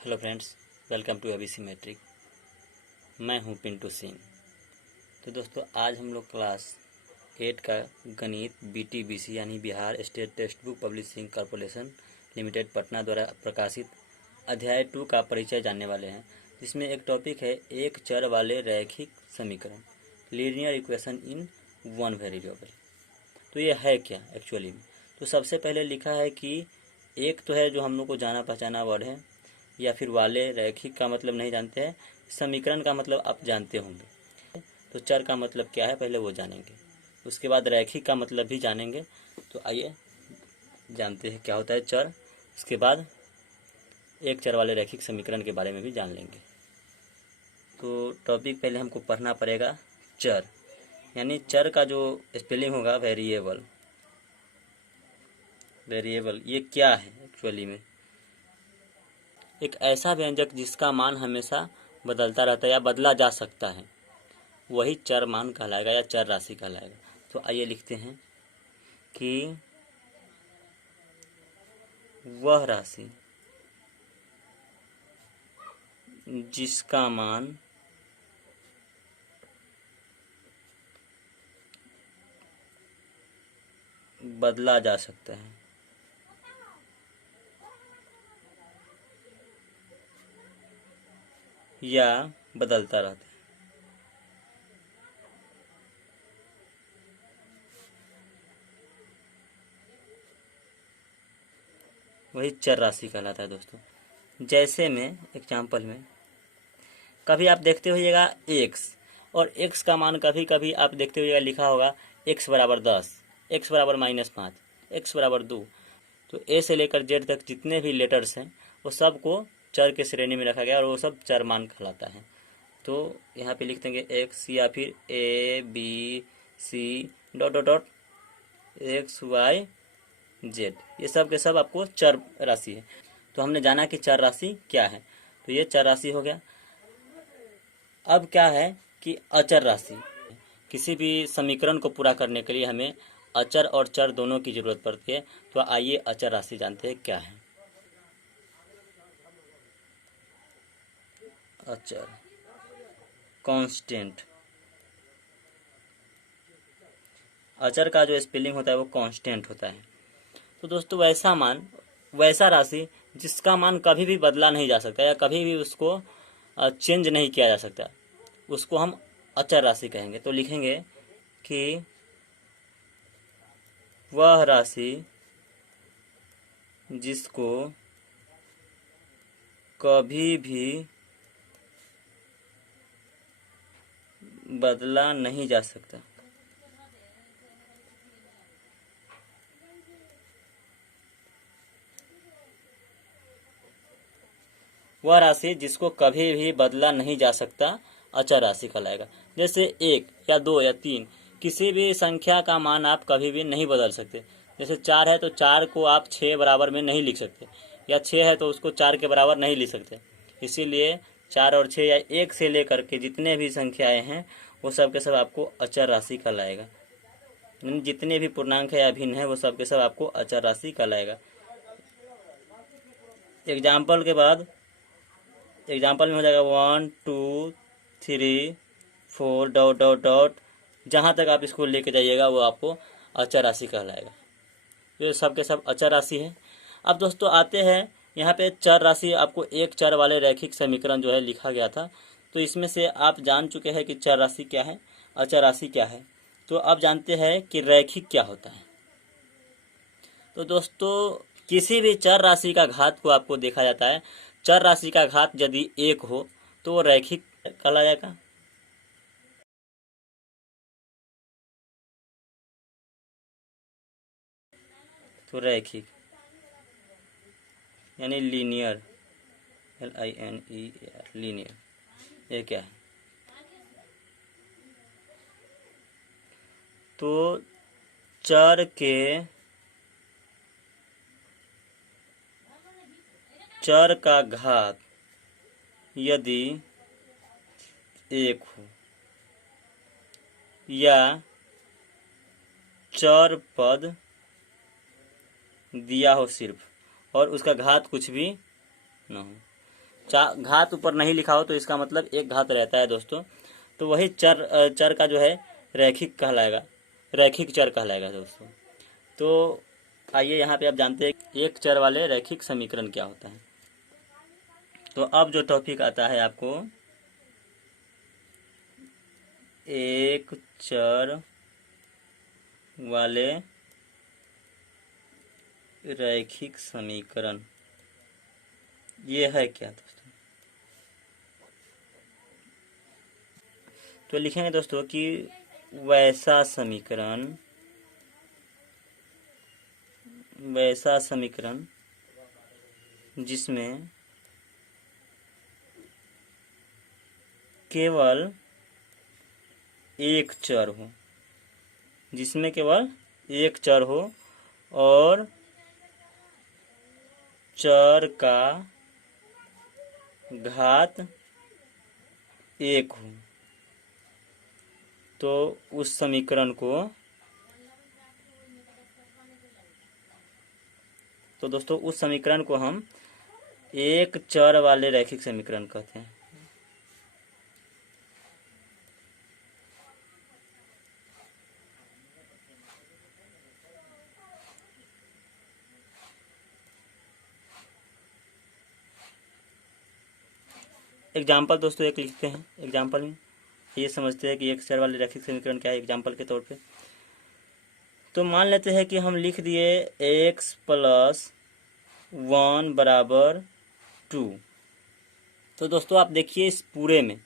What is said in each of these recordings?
Hello friends, welcome to ABC matric. मैं हूं पिंटू सिंह। तो दोस्तों, आज हम लोग क्लास 8 का गणित बीटीबीसी यानी Bihar state text book publishing corporation limited Patna द्वारा प्रकाशित अध्याय 2 का परिचय जानने वाले हैं, जिसमें एक टॉपिक है एक चर वाले रैखिक समीकरण, linear equation in one variable. तो ये है क्या एक्चुअली में? तो सबसे पहले लिखा है कि एक तो है जो हम लोग को जाना पहचाना वर्ड है, या फिर वाले। रैखिक का मतलब नहीं जानते हैं, समीकरण का मतलब आप जानते होंगे। तो चर का मतलब क्या है पहले वो जानेंगे, उसके बाद रैखिक का मतलब भी जानेंगे। तो आइए जानते हैं क्या होता है चर, उसके बाद एक चर वाले रैखिक समीकरण के बारे में भी जान लेंगे। तो टॉपिक पहले हमको पढ़ना पड़ेगा चर, यानी चर का जो स्पेलिंग होगा वेरिएबल। वेरिएबल ये क्या है एक्चुअली में? एक ऐसा व्यंजक जिसका मान हमेशा बदलता रहता है या बदला जा सकता है, वही चर मान कहलाएगा या चर राशि कहलाएगा। तो आइए लिखते हैं कि वह राशि जिसका मान बदला जा सकता है या बदलता रहता है, वही चर राशि कहलाता है दोस्तों। जैसे में एग्जाम्पल में कभी आप देखते होइएगा एक्स, और एक्स का मान कभी कभी आप देखते होइएगा लिखा होगा एक्स बराबर 10, एक्स बराबर -5, एक्स बराबर 2। तो ए से लेकर जेड तक जितने भी लेटर्स हैं वो सबको चर के श्रेणी में रखा गया और वो सब चर मान कहलाता है। तो यहाँ पे लिख देंगे एक्स या फिर A B C dot dot dot X Y Z, ये सब के सब आपको चर राशि है। तो हमने जाना कि चर राशि क्या है, तो ये चर राशि हो गया। अब क्या है कि अचर राशि, किसी भी समीकरण को पूरा करने के लिए हमें अचर और चर दोनों की जरूरत पड़ती है। तो आइए अचर राशि जानते हैं क्या है। अचर कांस्टेंट, अचर का जो स्पेलिंग होता है वो कांस्टेंट होता है। तो दोस्तों, वैसा मान, वैसा राशि जिसका मान कभी भी बदला नहीं जा सकता या कभी भी उसको चेंज नहीं किया जा सकता, उसको हम अचर राशि कहेंगे। तो लिखेंगे कि वह राशि जिसको कभी भी बदला नहीं जा सकता, वह राशि जिसको कभी भी बदला नहीं जा सकता अचर राशि कहलाएगा। जैसे 1 या 2 या 3, किसी भी संख्या का मान आप कभी भी नहीं बदल सकते। जैसे 4 है तो 4 को आप 6 बराबर में नहीं लिख सकते, या 6 है तो उसको 4 के बराबर नहीं लिख सकते। इसीलिए 4 और 6 या 1 से लेकर के जितने भी संख्याएं हैं वो सब के सब आपको अचर राशि कहलाएगा। जितने भी पूर्णांक है या भिन्न है वो सब के सब आपको अचर राशि कहलाएगा। एग्जाम्पल के बाद एग्जाम्पल में हो जाएगा 1 2 3 4 डॉट डॉट डॉट, जहाँ तक आप इसको लेके जाइएगा वो आपको अचर राशि कहलाएगा। ये सब के सब अचर राशि है। अब दोस्तों आते हैं यहाँ पे चर राशि, आपको एक चर वाले रैखिक समीकरण जो है लिखा गया था। तो इसमें से आप जान चुके हैं कि चर राशि क्या है, अचर राशि क्या है। तो अब जानते हैं कि रैखिक क्या होता है। तो दोस्तों, किसी भी चर राशि का घात को आपको देखा जाता है, चर राशि का घात यदि 1 हो तो वो रैखिक कहलाएगा। तो रैखिक यानी लीनियर, LINER, लीनियर, ये क्या है? तो चर का घात यदि 1 हो या चर पद दिया हो सिर्फ, और उसका घात कुछ भी न हो, घात ऊपर नहीं लिखा हो तो इसका मतलब एक घात रहता है दोस्तों। तो वही चर का जो है रैखिक कहलाएगा, रैखिक चर कहलाएगा दोस्तों। तो आइए यहाँ पे आप जानते हैं एक चर वाले रैखिक समीकरण क्या होता है। तो अब जो टॉपिक आता है आपको एक चर वाले रैखिक समीकरण, ये है क्या दोस्तों। तो लिखेंगे दोस्तों कि वैसा समीकरण जिसमें केवल एक चर हो, जिसमें केवल एक चर हो और चर का घात एक हो, तो उस समीकरण को, तो दोस्तों उस समीकरण को हम एक चर वाले रैखिक समीकरण कहते हैं। एग्जाम्पल दोस्तों एक लिखते हैं, एग्जाम्पल में ये समझते हैं कि एक चर वाले रैखिक समीकरण क्या है एग्जाम्पल के तौर पे। तो मान लेते हैं कि हम लिख दिए x + 1 = 2। तो दोस्तों आप देखिए इस पूरे में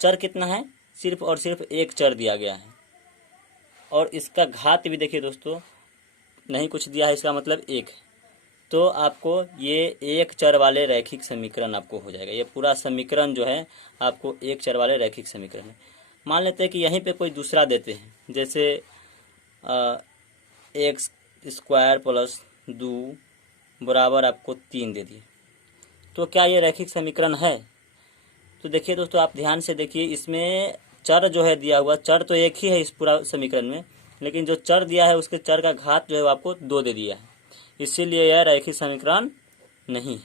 चर कितना है, सिर्फ और सिर्फ एक चर दिया गया है और इसका घात भी देखिए दोस्तों नहीं कुछ दिया है, इसका मतलब एक है। तो आपको ये एक चर वाले रैखिक समीकरण आपको हो जाएगा। ये पूरा समीकरण जो है आपको एक चर वाले रैखिक समीकरण है। मान लेते हैं कि यहीं पे कोई दूसरा देते हैं, जैसे x² + 2 बराबर आपको 3 दे दिए, तो क्या ये रैखिक समीकरण है। तो देखिए दोस्तों आप ध्यान से देखिए, इसमें चर जो है दिया हुआ, चर तो एक ही है इस पूरा समीकरण में, लेकिन जो चर दिया है उसके चर का घात जो है वो आपको 2 दे दिया है, इसीलिए यह रैखिक समीकरण नहीं है।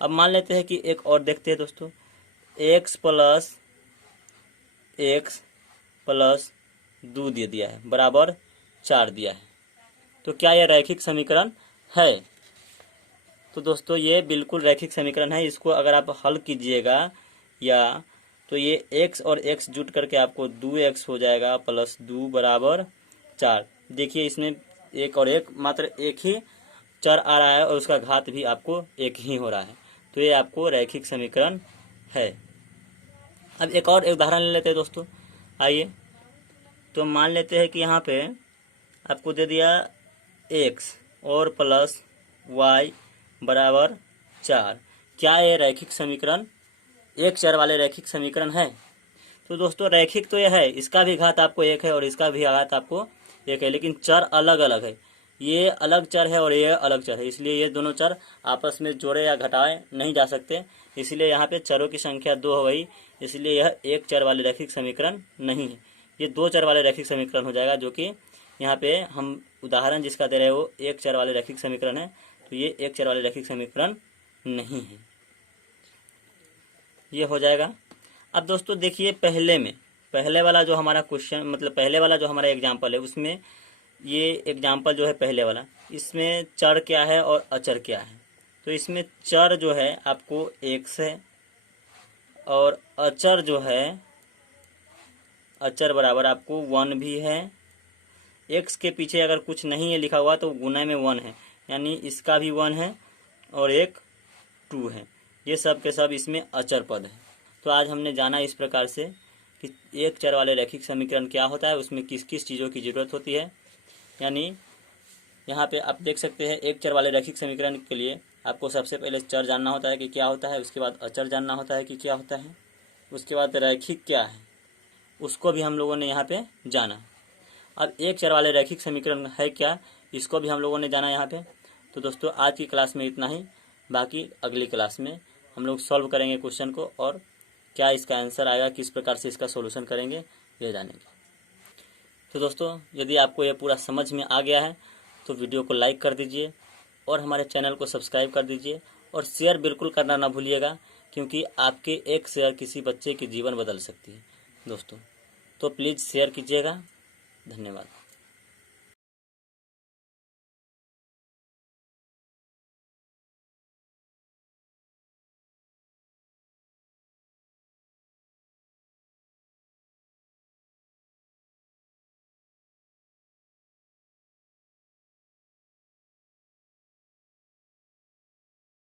अब मान लेते हैं कि एक और देखते हैं दोस्तों, x + 2 दे दिया है बराबर 4 दिया है, तो क्या यह रैखिक समीकरण है। तो दोस्तों ये बिल्कुल रैखिक समीकरण है। इसको अगर आप हल कीजिएगा या तो ये x और x जुट करके आपको 2x हो जाएगा + 2 = 4। देखिए इसमें एक और एक मात्र एक ही चर आ रहा है और उसका घात भी आपको एक ही हो रहा है, तो ये आपको रैखिक समीकरण है। अब एक और उदाहरण ले लेते हैं दोस्तों, आइए। तो मान लेते हैं कि यहाँ पे आपको दे दिया x और + y = 4। क्या ये रैखिक समीकरण एक चर वाले रैखिक समीकरण है। तो दोस्तों रैखिक तो यह है, इसका भी घात आपको एक है और इसका भी घात आपको एक है, लेकिन चर अलग अलग है। ये अलग चर है और ये अलग चर है, इसलिए ये दोनों चर आपस में जोड़े या घटाए नहीं जा सकते, इसलिए यहाँ पे चरों की संख्या 2 हो गई, इसलिए यह एक चर वाले रैखिक समीकरण नहीं है। ये 2 चर वाले रैखिक समीकरण हो जाएगा, जो कि यहाँ पे हम उदाहरण जिसका दे रहे हैं वो एक चर वाले रैखिक समीकरण है, तो ये एक चर वाले रैखिक समीकरण नहीं है, ये हो जाएगा। अब दोस्तों देखिए पहले वाला जो हमारा क्वेश्चन, मतलब पहले वाला जो हमारा एग्जाम्पल है, उसमें ये एग्जाम्पल जो है पहले वाला, इसमें चर क्या है और अचर क्या है। तो इसमें चर जो है आपको x है और अचर जो है, अचर बराबर आपको 1 भी है। x के पीछे अगर कुछ नहीं है लिखा हुआ तो गुना में 1 है, यानी इसका भी 1 है और एक 2 है, ये सब के सब इसमें अचर पद है। तो आज हमने जाना इस प्रकार से कि एक चर वाले रैखिक समीकरण क्या होता है, उसमें किस किस चीज़ों की ज़रूरत होती है। यानी यहाँ पे आप देख सकते हैं एक चर वाले रैखिक समीकरण के लिए आपको सबसे पहले चर जानना होता है कि क्या होता है, उसके बाद अचर जानना होता है कि क्या होता है, उसके बाद रैखिक क्या है उसको भी हम लोगों ने यहाँ पे जाना। अब एक चर वाले रैखिक समीकरण है क्या, इसको भी हम लोगों ने जाना यहाँ पे। तो दोस्तों आज की क्लास में इतना ही, बाकी अगली क्लास में हम लोग सॉल्व करेंगे क्वेश्चन को और क्या इसका आंसर आएगा, किस प्रकार से इसका सॉल्यूशन करेंगे, ये जानेंगे। तो दोस्तों यदि आपको ये पूरा समझ में आ गया है तो वीडियो को लाइक कर दीजिए और हमारे चैनल को सब्सक्राइब कर दीजिए और शेयर बिल्कुल करना ना भूलिएगा, क्योंकि आपके एक शेयर किसी बच्चे की जीवन बदल सकती है दोस्तों। तो प्लीज़ शेयर कीजिएगा। धन्यवाद।